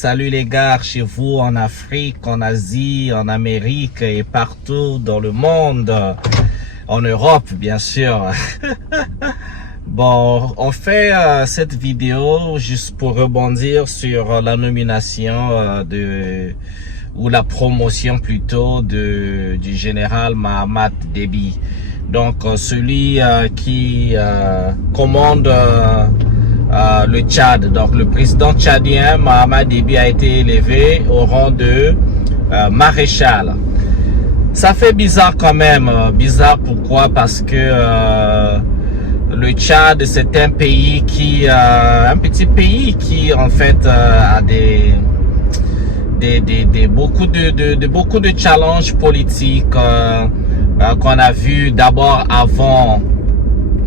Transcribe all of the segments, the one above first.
salut les gars, chez vous en Afrique, en Asie, en Amérique et partout dans le monde, en Europe bien sûr. Bon, on fait cette vidéo juste pour rebondir sur la nomination ou la promotion plutôt du général Mahamat Déby. Donc celui qui commande le Tchad. Donc le président tchadien Mahamat Déby a été élevé au rang de maréchal. Ça fait bizarre quand même. Bizarre pourquoi? Parce que le Tchad, c'est un pays qui, un petit pays qui en fait a beaucoup de challenges politiques qu'on a vu d'abord avant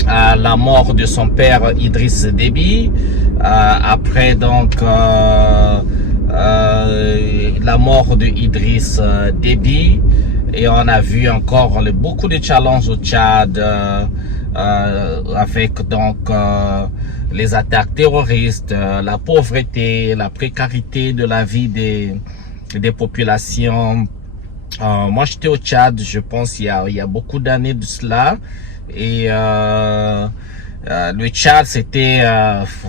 la mort de son père Idriss Déby, après donc la mort de Idriss Déby, et on a vu encore beaucoup de challenges au Tchad. Avec donc les attaques terroristes, la pauvreté, la précarité de la vie des populations. Moi j'étais au Tchad, je pense il y a beaucoup d'années de cela, et le Tchad c'était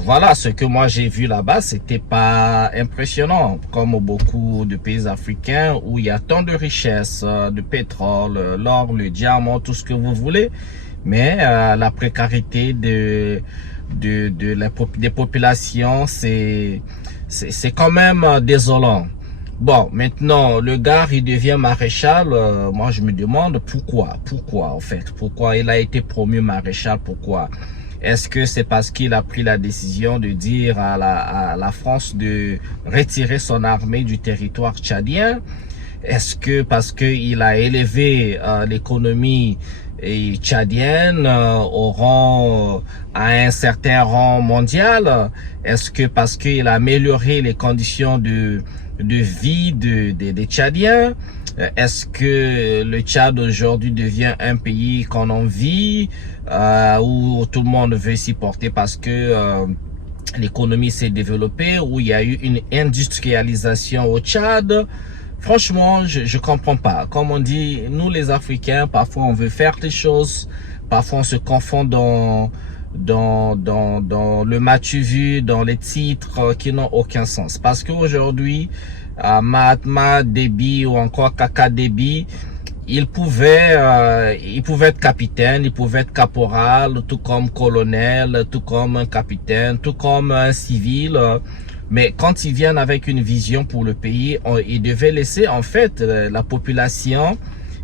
voilà, ce que moi j'ai vu là-bas, c'était pas impressionnant comme beaucoup de pays africains où il y a tant de richesses, de pétrole, l'or, le diamant, tout ce que vous voulez. Mais la précarité des populations, c'est quand même désolant. Bon, maintenant, le gars, il devient maréchal. Moi, je me demande pourquoi en fait. Pourquoi il a été promu maréchal? Pourquoi? Est-ce que c'est parce qu'il a pris la décision de dire à la France de retirer son armée du territoire tchadien? Est-ce que parce qu'il a élevé l'économie tchadienne au rang, à un certain rang mondial? Est-ce que parce qu'il a amélioré les conditions de vie des Tchadiens? Est-ce que le Tchad aujourd'hui devient un pays qu'on envie, où tout le monde veut s'y porter parce que l'économie s'est développée, où il y a eu une industrialisation au Tchad? Franchement, je comprends pas. Comme on dit, nous les Africains, parfois on veut faire des choses, parfois on se confond dans le matu vu, dans les titres qui n'ont aucun sens. Parce qu'aujourd'hui, Mahatma Déby ou encore Kaka Déby, il pouvait être capitaine, il pouvait être caporal, tout comme colonel, tout comme un capitaine, tout comme un civil. Mais quand ils viennent avec une vision pour le pays, ils devaient laisser en fait la population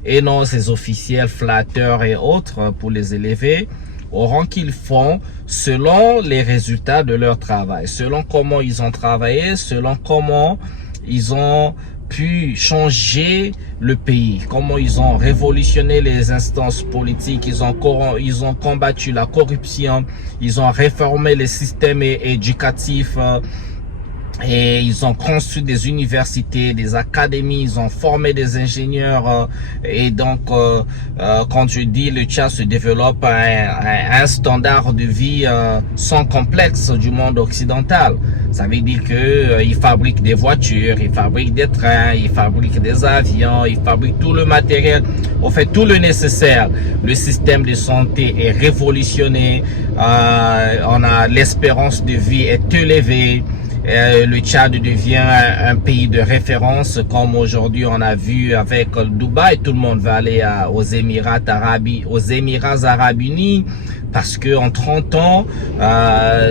et non ces officiels flatteurs et autres pour les élever au rang qu'ils font selon les résultats de leur travail, selon comment ils ont travaillé, selon comment ils ont pu changer le pays, comment ils ont révolutionné les instances politiques, ils ont combattu la corruption, ils ont réformé les systèmes éducatifs, et ils ont construit des universités, des académies, ils ont formé des ingénieurs, et donc quand je dis le Tchad se développe à un standard de vie sans complexe du monde occidental, ça veut dire que ils fabriquent des voitures, ils fabriquent des trains, ils fabriquent des avions, ils fabriquent tout le matériel, on fait tout le nécessaire. Le système de santé est révolutionné, on a l'espérance de vie est élevée. Le Tchad devient un pays de référence, comme aujourd'hui on a vu avec Dubaï. Tout le monde va aller aux Émirats Arabes Unis parce que en 30 ans,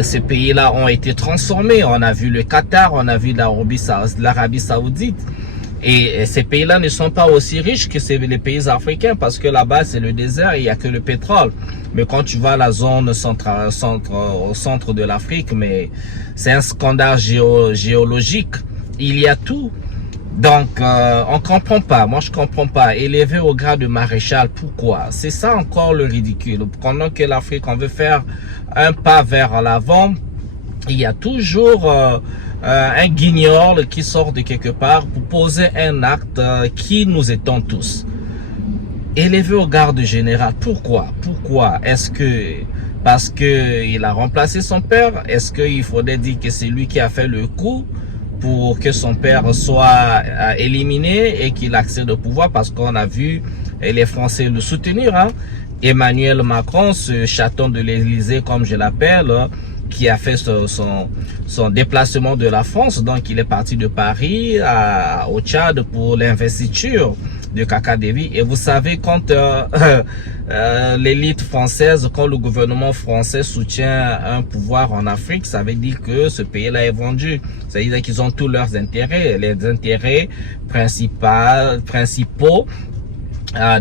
ces pays-là ont été transformés. On a vu le Qatar, on a vu l'Arabie Saoudite. Et ces pays-là ne sont pas aussi riches que les pays africains parce que là-bas c'est le désert et il n'y a que le pétrole. Mais quand tu vas à la zone au centre de l'Afrique, mais c'est un scandale géologique. Il y a tout. Donc on comprend pas. Moi je comprends pas. Élevé au grade de maréchal, pourquoi? C'est ça encore le ridicule. Pendant que l'Afrique on veut faire un pas vers l'avant, il y a toujours un guignol qui sort de quelque part pour poser un acte qui nous étend tous. Élevé au garde général, pourquoi? Est-ce que parce que il a remplacé son père? Est-ce qu'il faudrait dire que c'est lui qui a fait le coup? pour que son père soit éliminé et qu'il accède au pouvoir, parce qu'on a vu les Français le soutenir, hein. Emmanuel Macron, ce chaton de l'Élysée comme je l'appelle, qui a fait son déplacement de la France. Donc il est parti de Paris au Tchad pour l'investiture de Kaka Déby. Et vous savez, quand l'élite française, quand le gouvernement français soutient un pouvoir en Afrique, ça veut dire que ce pays-là est vendu. Ça veut dire qu'ils ont tous leurs intérêts. Les intérêts principaux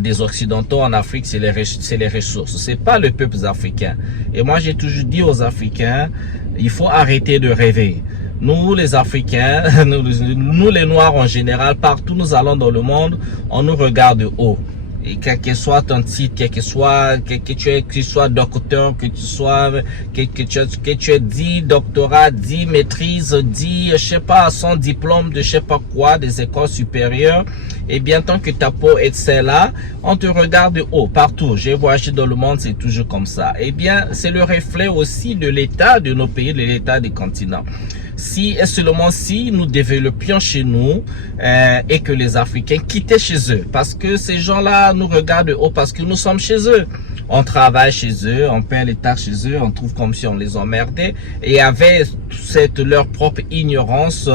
des Occidentaux en Afrique, c'est les ressources. C'est pas le peuple africain. Et moi, j'ai toujours dit aux Africains, il faut arrêter de rêver. Nous, les Africains, nous les Noirs en général, partout où nous allons dans le monde, on nous regarde de haut. Et quel que soit ton titre, que tu sois docteur, que tu aies 10 doctorats, 10 maîtrises, 10, je sais pas, 100 diplômes de je sais pas quoi, des écoles supérieures, et bien tant que ta peau est celle-là, on te regarde de haut, partout. J'ai voyagé dans le monde, c'est toujours comme ça. Eh bien, c'est le reflet aussi de l'état de nos pays, de l'état des continents. Si et seulement si nous développions chez nous et que les Africains quittaient chez eux, parce que ces gens-là nous regardent de haut parce que nous sommes chez eux. On travaille chez eux, on paie les taxes chez eux, on trouve comme si on les emmerdait. Et avec leur propre ignorance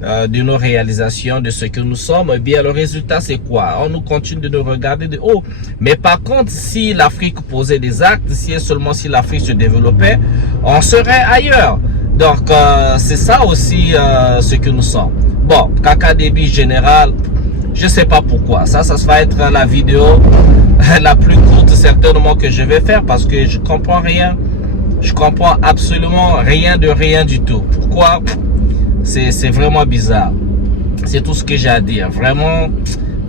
de nos réalisations, de ce que nous sommes, eh bien le résultat c'est quoi? On nous continue de nous regarder de haut. Mais par contre, si l'Afrique posait des actes, si et seulement si l'Afrique se développait, on serait ailleurs. Donc, c'est ça aussi ce que nous sommes. Bon, Kaka Déby général, je sais pas pourquoi. Ça va être la vidéo la plus courte certainement que je vais faire parce que je comprends rien. Je comprends absolument rien de rien du tout. Pourquoi? C'est vraiment bizarre. C'est tout ce que j'ai à dire. Vraiment,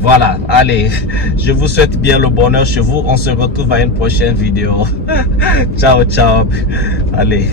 voilà. Allez, je vous souhaite bien le bonheur chez vous. On se retrouve à une prochaine vidéo. Ciao, ciao. Allez.